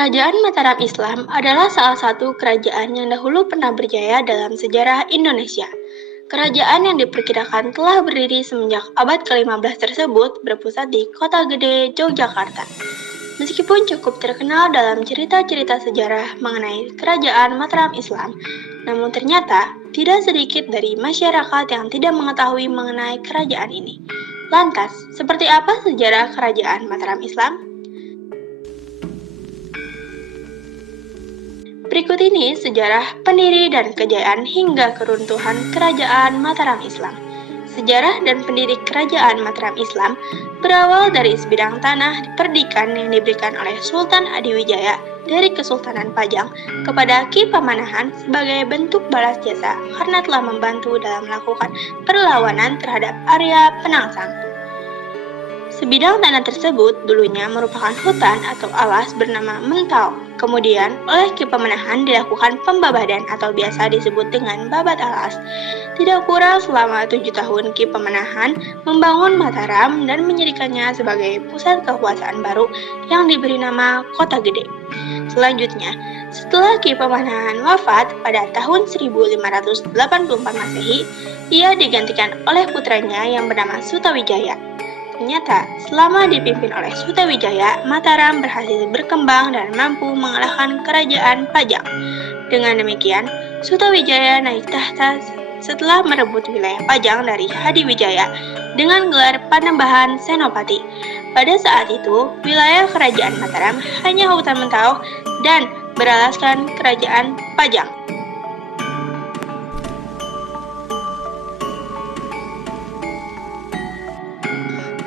Kerajaan Mataram Islam adalah salah satu kerajaan yang dahulu pernah berjaya dalam sejarah Indonesia. Kerajaan yang diperkirakan telah berdiri semenjak abad ke-15 tersebut berpusat di Kota Gede, Yogyakarta. Meskipun cukup terkenal dalam cerita-cerita sejarah mengenai kerajaan Mataram Islam, namun ternyata tidak sedikit dari masyarakat yang tidak mengetahui mengenai kerajaan ini. Lantas, seperti apa sejarah kerajaan Mataram Islam? Berikut ini sejarah pendiri dan kejayaan hingga keruntuhan Kerajaan Mataram Islam. Sejarah dan pendiri Kerajaan Mataram Islam berawal dari sebidang tanah perdikan yang diberikan oleh Sultan Adiwijaya dari Kesultanan Pajang kepada Ki Pamanahan sebagai bentuk balas jasa karena telah membantu dalam melakukan perlawanan terhadap Arya Penangsang. Sebidang tanah tersebut dulunya merupakan hutan atau alas bernama Mentau. Kemudian, oleh Ki Pamanahan dilakukan pembabadan atau biasa disebut dengan babat alas. Tidak kurang selama 7 tahun Ki Pamanahan membangun Mataram dan menjadikannya sebagai pusat kekuasaan baru yang diberi nama Kota Gede. Selanjutnya, setelah Ki Pamanahan wafat pada tahun 1584 Masehi, ia digantikan oleh putranya yang bernama Sutawijaya. Ternyata, selama dipimpin oleh Sutawijaya, Mataram berhasil berkembang dan mampu mengalahkan kerajaan Pajang. Dengan demikian, Sutawijaya naik tahta setelah merebut wilayah Pajang dari Hadiwijaya dengan gelar Panembahan Senopati. Pada saat itu, wilayah kerajaan Mataram hanya hutan Mentau dan beralaskan kerajaan Pajang.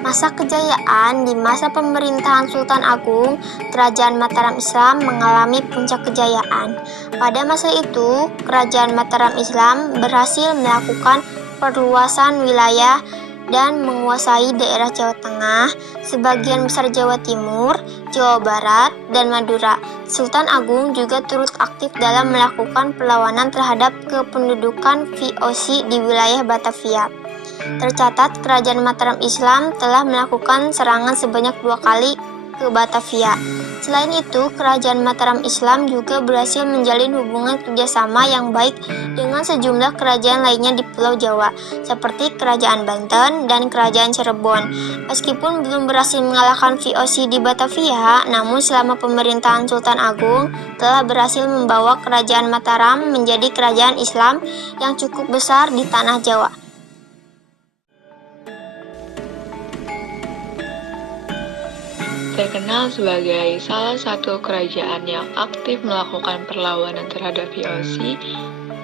Masa kejayaan. Di masa pemerintahan Sultan Agung, Kerajaan Mataram Islam mengalami puncak kejayaan. Pada masa itu, Kerajaan Mataram Islam berhasil melakukan perluasan wilayah dan menguasai daerah Jawa Tengah, sebagian besar Jawa Timur, Jawa Barat, dan Madura. Sultan Agung juga turut aktif dalam melakukan perlawanan terhadap kependudukan VOC di wilayah Batavia. Tercatat, Kerajaan Mataram Islam telah melakukan serangan sebanyak 2 kali ke Batavia. Selain itu, Kerajaan Mataram Islam juga berhasil menjalin hubungan kerjasama yang baik dengan sejumlah kerajaan lainnya di Pulau Jawa, seperti Kerajaan Banten dan Kerajaan Cirebon. Meskipun belum berhasil mengalahkan VOC di Batavia, namun selama pemerintahan Sultan Agung telah berhasil membawa Kerajaan Mataram menjadi kerajaan Islam yang cukup besar di tanah Jawa. Terkenal sebagai salah satu kerajaan yang aktif melakukan perlawanan terhadap VOC,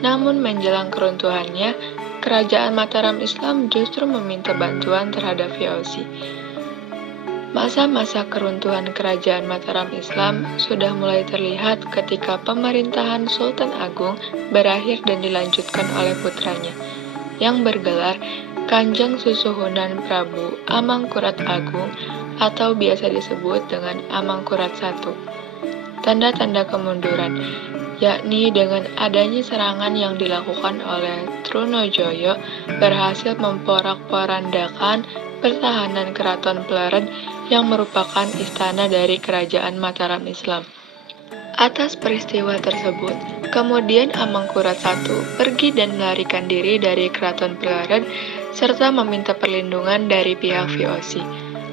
namun menjelang keruntuhannya, Kerajaan Mataram Islam justru meminta bantuan terhadap VOC. Masa-masa keruntuhan Kerajaan Mataram Islam sudah mulai terlihat ketika pemerintahan Sultan Agung berakhir dan dilanjutkan oleh putranya, yang bergelar Kanjeng Susuhunan Prabu Amangkurat Agung atau biasa disebut dengan Amangkurat I. Tanda-tanda kemunduran, yakni dengan adanya serangan yang dilakukan oleh Trunojoyo berhasil memporak-porandakan pertahanan Keraton Plered yang merupakan istana dari Kerajaan Mataram Islam. Atas peristiwa tersebut, kemudian Amangkurat I pergi dan melarikan diri dari Keraton Plered serta meminta perlindungan dari pihak VOC.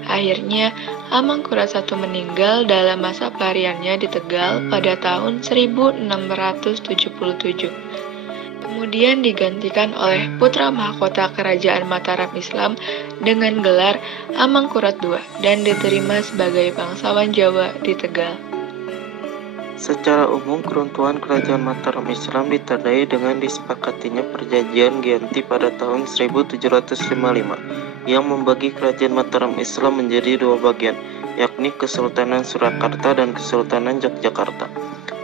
Akhirnya, Amangkurat I meninggal dalam masa pelariannya di Tegal pada tahun 1677. Kemudian digantikan oleh putra mahkota Kerajaan Mataram Islam dengan gelar Amangkurat II dan diterima sebagai bangsawan Jawa di Tegal. Secara umum, keruntuhan Kerajaan Mataram Islam ditandai dengan disepakatinya Perjanjian Giyanti pada tahun 1755 yang membagi Kerajaan Mataram Islam menjadi 2 bagian, yakni Kesultanan Surakarta dan Kesultanan Yogyakarta.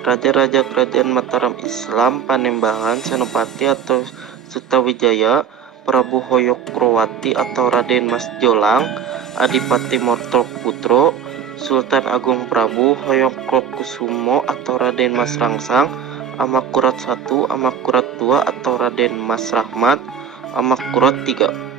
Raja-raja Kerajaan Mataram Islam Panembahan Senopati atau Sutawijaya, Prabu Hoyokrowati atau Raden Mas Jolang, Adipati Mortoputro, Sultan Agung Prabu Hoyongkusumo atau Raden Mas Rangsang, Amangkurat I, Amangkurat II atau Raden Mas Rahmat, Amangkurat III.